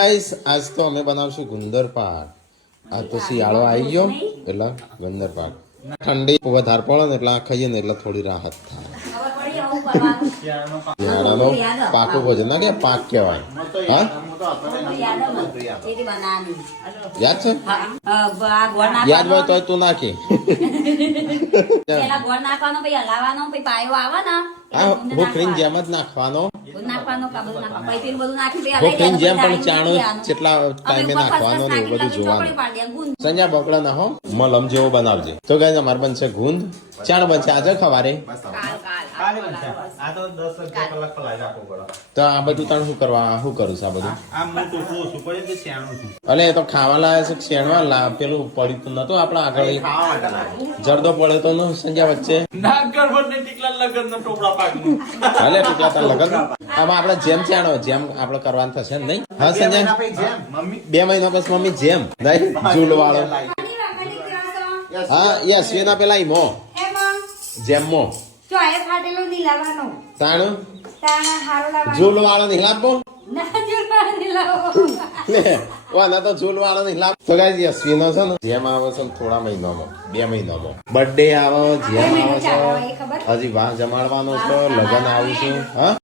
Guys આજ તો અમે બનાવશું ગુંદર પાક. આ તો શિયાળો આવી ગયો એટલે ગુંદર પાક. ઠંડી વધારે પડે ને એટલે આ ખાઈએ ને એટલે થોડી રાહત થાય. શિયાળાનો પાકું ભોજન ના કે પાક કહેવાય. હા યાદ છે? યાદ હોય તો તું નાખી. ભૂખરીની જેમ જ નાખવાનો. ભૂખરીની જેમ પણ ચાણો કેટલા ટાઈમે નાખવાનો ને એવું બધું જોવાનું. સંજા બકડા ના હો મલમ જેવો બનાવજે. તો ગાઈસ અમારે બનશે ગુંદ. ચાણ બનશે આજે ખવારે. તો આ બધું તાણ શું કરવા શું કરું છું આ બધું? અલે એ તો ખાવા લાવે છે શેણવા પેલું પડ્યું તો નતું આપડે આગળ જરદો પડે તો સંજ્યા વચ્ચે હાલે ટુકડા તાર લગન આમાં આપડે જેમ ચાણો જેમ આપડે કરવાનું થશે ને નહીં? હા સંજય 2 મહિના પછી મમ્મી જેમ નહીં ઝૂલ વાળો. હા યસ એના પેલા ઈમો જેમ મો તાણું ઝૂલ વાળો નહીં લાવવો ના તો ઝૂલ વાળો નહીં લાવ. તો ગાઈસ યશવીનો છે ને જેમ આવે છે થોડા મહિનામાં 2 મહિનામાં બર્થડે આવે જેમ આવે છે હજી વાહ જમાડવાનો છે લગન આવું છું. હા